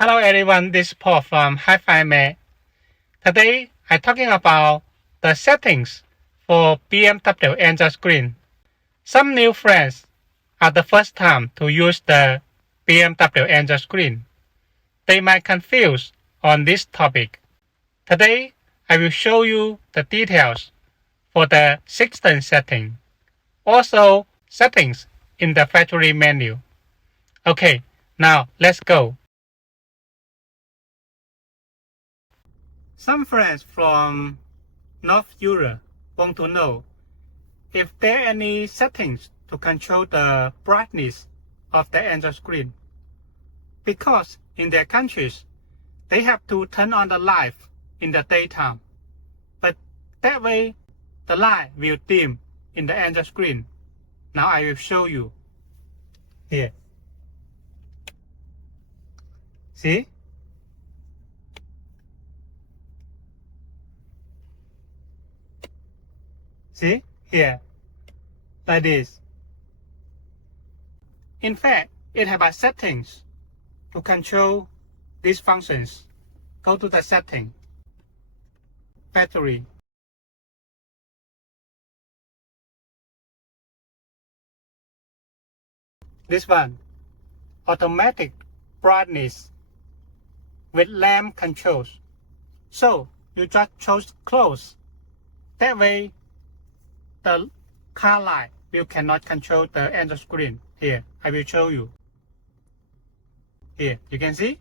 Hello everyone, this is Paul from Hifimax. Today I'm talking about the settings for BMW engine screen. Some new friends are the first time to use the BMW engine screen. They might confuse on this topic. Today I will show you the details for the system setting, also settings in the factory menu. Okay, now let's go. Some friends from North Europe want to know if there are any settings to control the brightness of the engine screen. Because in their countries, they have to turn on the light in the daytime. But that way, the light will dim in the engine screen. Now I will show you. Here. See? See? Here. Like this. In fact, it has settings to control these functions. Go to the setting. Battery. This one. Automatic brightness with lamp controls. So you just choose close. That way the car light will cannot control the engine screen. Here, I will show you. Here, you can see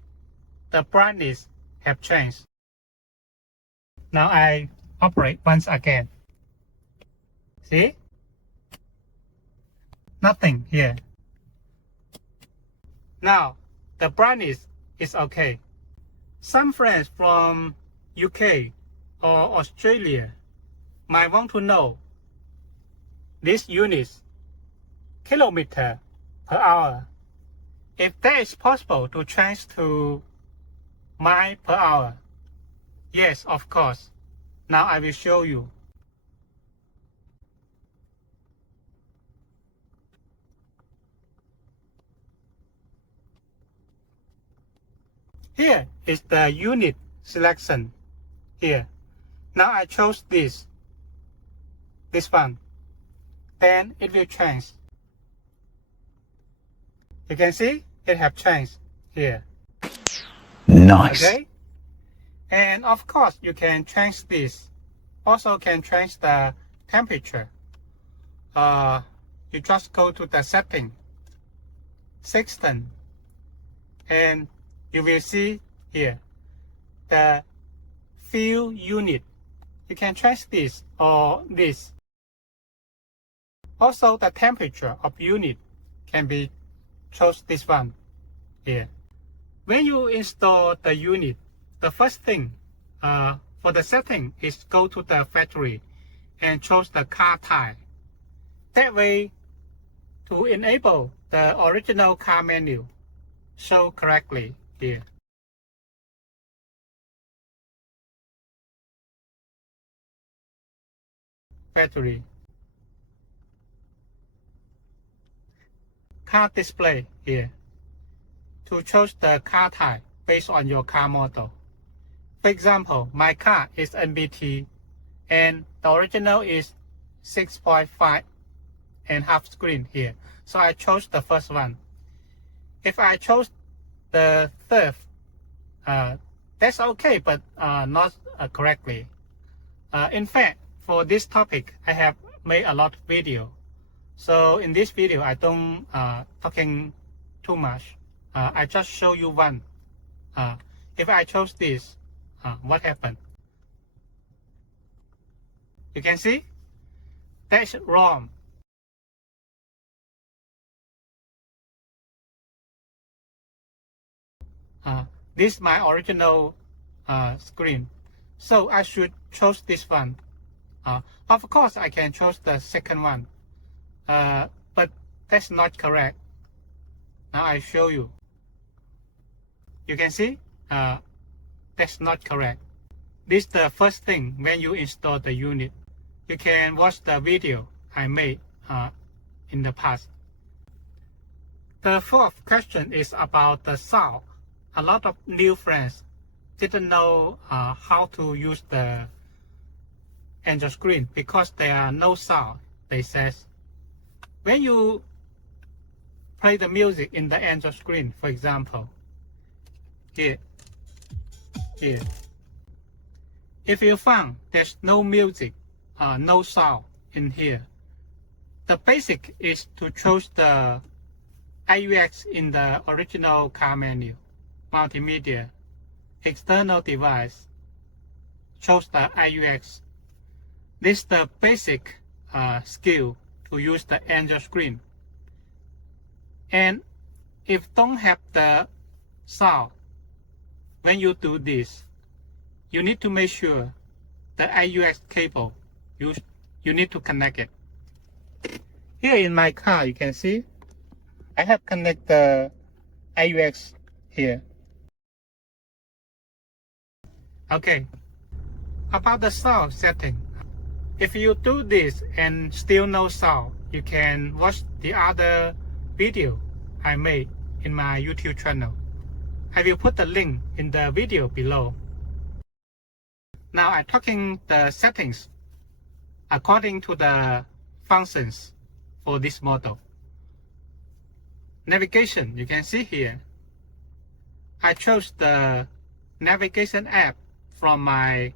the brightness have changed. Now I operate once again. See? Nothing here. Now the brightness is okay. Some friends from UK or Australia might want to know this units, kilometer per hour. If that is possible to change to mile per hour. Yes, of course. Now I will show you. Here is the unit selection. Here. Now I chose this one. Then it will change. You can see it have changed here. Nice. Okay. And of course you can change this. Also can change the temperature. You just go to the setting, system, and you will see here the fuel unit. You can change this or this. Also the temperature of unit can be chose this one here. When you install the unit, the first thing for the setting is go to the factory and choose the car type. That way to enable the original car menu show correctly here. Battery. Car display here. To choose the car type based on your car model. For example, my car is MBT and the original is 6.5 and half screen here. So I chose the first one. If I chose the third, that's okay, but not correctly. In fact, for this topic, I have made a lot of video. So in this video, I don't talking too much. I just show you one. If I chose this, what happened? You can see that's wrong. This is my original screen, so I should choose this one. Of course, I can choose the second one, but that's not correct. Now I show you. You can see that's not correct. This is the first thing when you install the unit. You can watch the video I made in the past. The fourth question is about the sound a lot of new friends didn't know how to use the Android screen because there are no sound. They says when you play the music in the Android screen, for example, here, if you found there's no music, no sound in here, the basic is to choose the AUX in the original car menu, multimedia, external device, choose the AUX. This is the basic skill to use the Android screen. And if don't have the sound, when you do this, you need to make sure the AUX cable, you need to connect it. Here in my car, you can see I have connected the AUX here. Okay, about the sound setting. If you do this and still no sound, you can watch the other video I made in my YouTube channel. I will put the link in the video below. Now I'm talking the settings according to the functions for this model. Navigation, you can see here. I chose the navigation app from my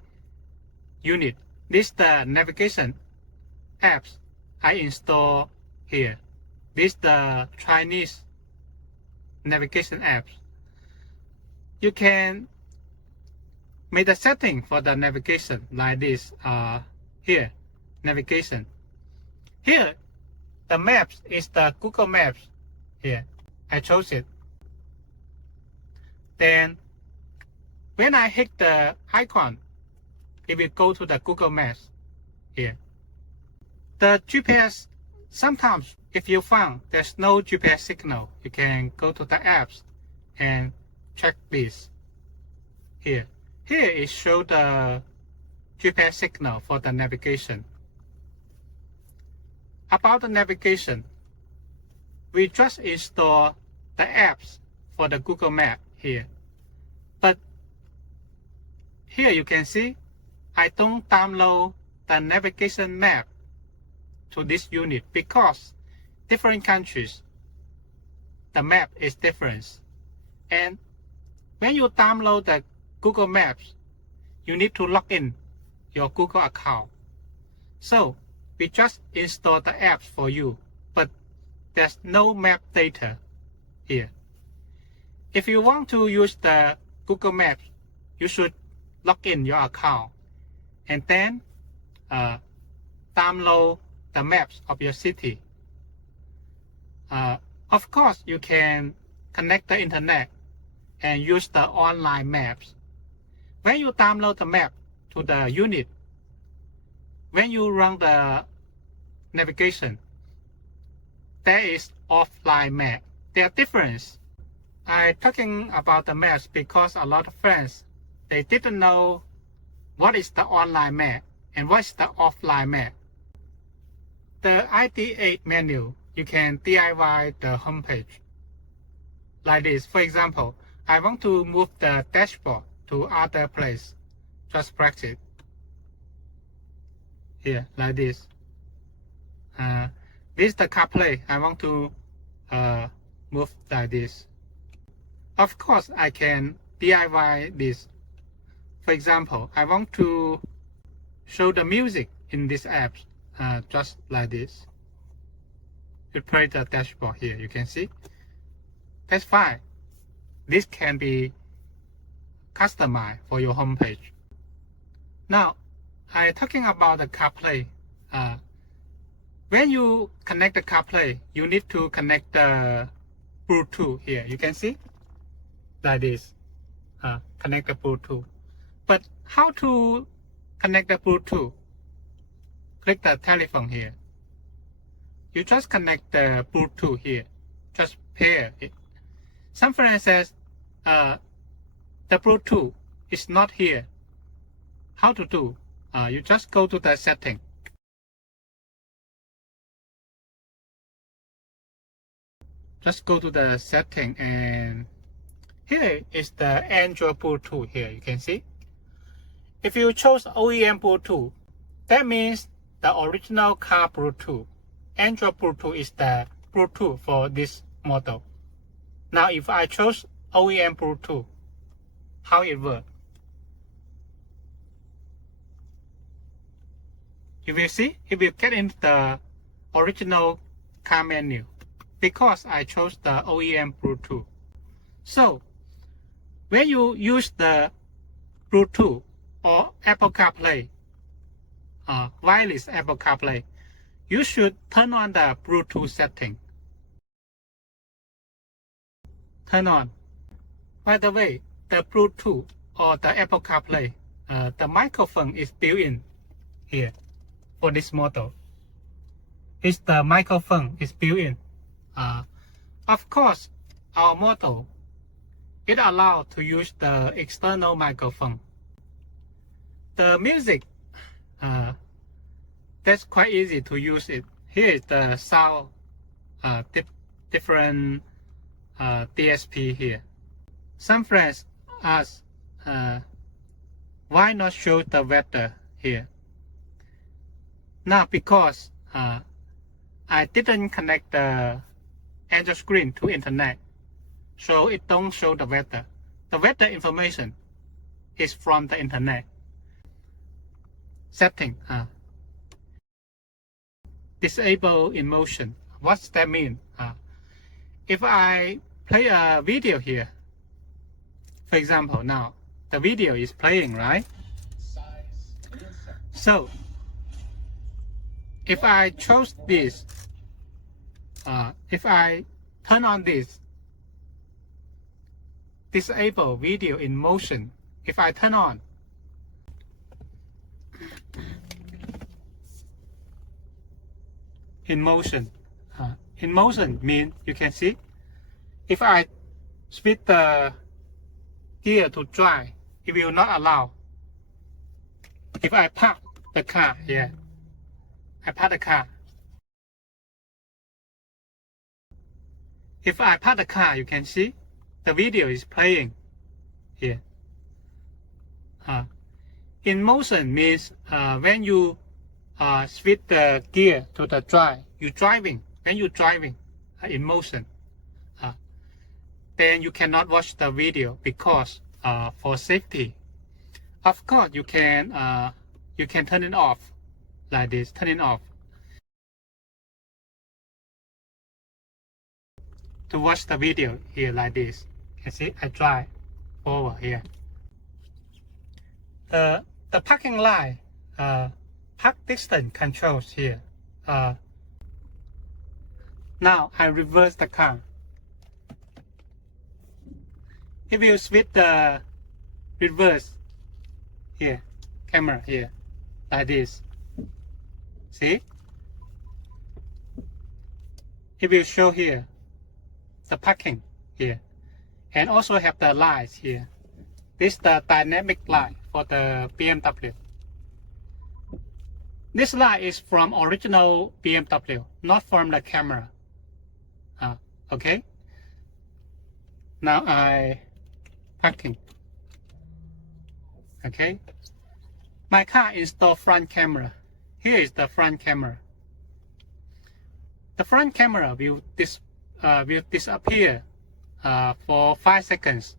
unit. This is the navigation apps I install here. This is the Chinese navigation apps. You can make the setting for the navigation like this. Here, navigation. Here, the maps is the Google Maps. Here, I chose it. Then, when I hit the icon, it will go to the Google Maps here. The GPS, sometimes if you found there's no GPS signal, you can go to the apps and check this here. Here it shows the GPS signal for the navigation. About the navigation, we just install the apps for the Google Map here. But here you can see I don't download the navigation map to this unit because different countries, the map is different. And when you download the Google Maps, you need to log in your Google account. So we just install the apps for you, but there's no map data here. If you want to use the Google Maps, you should log in your account and then download the maps of your city. Of course, you can connect the internet and use the online maps. When you download the map to the unit, when you run the navigation, there is offline map. They are different. I'm talking about the maps because a lot of friends, they didn't know what is the online map and what is the offline map. The ID8 menu, you can DIY the homepage like this. For example, I want to move the dashboard to other place. Just practice here like this. This is the CarPlay. I want to move like this. Of course, I can DIY this. For example, I want to show the music in this app, just like this. You play the dashboard here, you can see. That's fine. This can be customized for your homepage. Now, I'm talking about the CarPlay. When you connect the CarPlay, you need to connect the Bluetooth here. You can see like this. Connect the Bluetooth. But how to connect the Bluetooth? Click the telephone here. You just connect the Bluetooth here. Just pair it. Some friend says the Bluetooth is not here. How to do? You just go to the setting. Just go to the setting and Here is the Android Bluetooth here, you can see. If you chose OEM Bluetooth, that means the original car Bluetooth. Android Bluetooth is the Bluetooth for this model. Now if I chose OEM Bluetooth, how it works? You will see, it will get into the original car menu because I chose the OEM Bluetooth. So when you use the Bluetooth or Apple CarPlay, wireless Apple CarPlay, you should turn on the Bluetooth setting. Turn on. By the way, the Bluetooth or the Apple CarPlay, the microphone is built in here for this model. It's the microphone is built in. Of course, our model, it allows to use the external microphone. The music, that's quite easy to use it. Here is the sound, different DSP here. Some friends ask, why not show the weather here? Now because I didn't connect the Android screen to internet, so it don't show the weather. The weather information is from the internet. Setting, disable in motion. What's that mean? If I play a video here, for example, now the video is playing, right? So if I chose this, if I turn on this, disable video in motion, if I turn on, in motion means you can see, if I switch the gear to drive, it will not allow. If I park the car here, I park the car. If I park the car, you can see the video is playing here. In motion means when you switch the gear to the drive, you're driving. When you're driving in motion, then you cannot watch the video because for safety. Of course, you can turn it off like this. Turn it off to watch the video here like this. You can see I drive over here. The parking lot, park distance controls here. Now I reverse the car. If you switch the reverse here, camera here, like this, see? It will show here the parking here, and also have the lights here. This is the dynamic light for the BMW. This light is from original BMW, not from the camera. Okay. Now I parking. Okay. My car installed front camera. Here is the front camera. The front camera will disappear for 5 seconds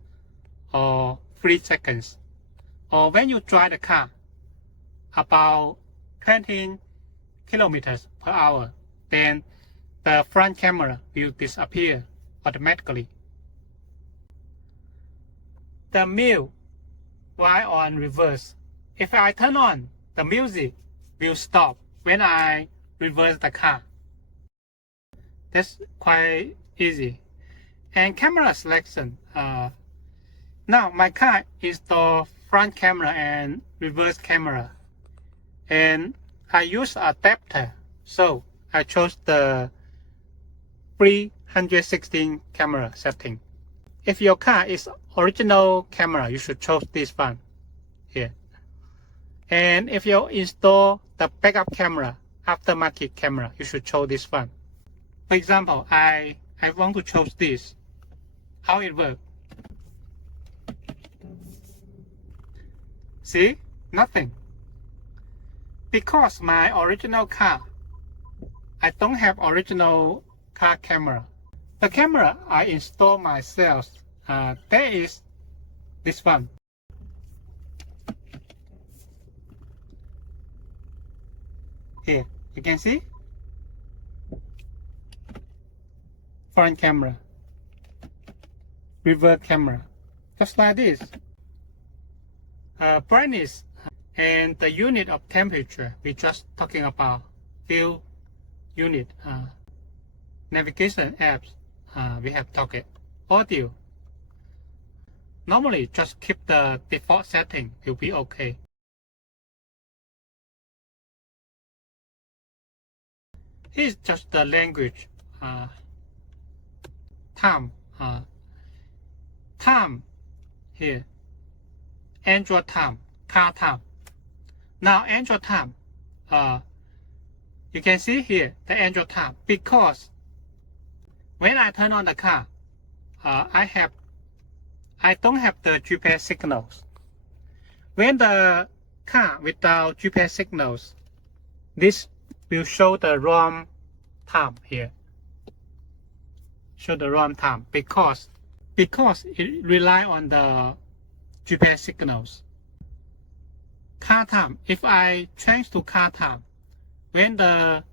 or 3 seconds. Or when you drive the car about 20 kilometers per hour, then the front camera will disappear automatically. The mute while on reverse. If I turn on, the music will stop when I reverse the car. That's quite easy. And camera selection. Now my car installed front camera and reverse camera, and I use adapter, so I chose the 316 camera setting. If your car is original camera, you should choose this one here. And if you install the backup camera, aftermarket camera, you should choose this one. For example, I want to choose this. How it works? See? Nothing. Because my original car, I don't have original car camera. The camera I install myself, there is this one. Here, you can see front camera, reverse camera, just like this. Brightness and the unit of temperature we just talking about, few unit. Navigation apps we have talked. Audio, normally just keep the default setting, will be okay. Here's just the language. Time, time here, Android time, car time. Now Android time, you can see here the Android time, because when I turn on the car, I don't have the GPS signals. When the car without GPS signals, this will show the wrong time here. Show the wrong time because it rely on the GPS signals. Car time, if I change to car time, when the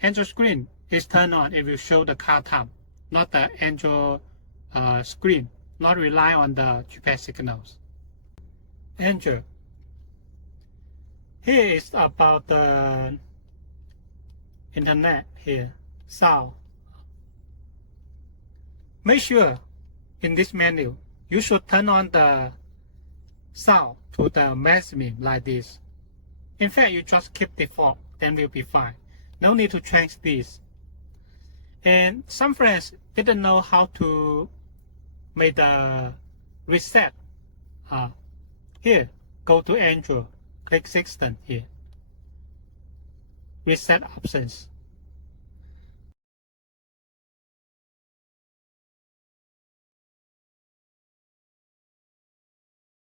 Android screen is turned on, it will show the car time, not the Android screen, not rely on the GPS signals. Android. Here is about the internet here, sound. Make sure in this menu, you should turn on the sound to the maximum like this. In fact, you just keep default, then will be fine. No need to change this. And some friends didn't know how to make the reset. Here, go to Android, click System here. Reset options.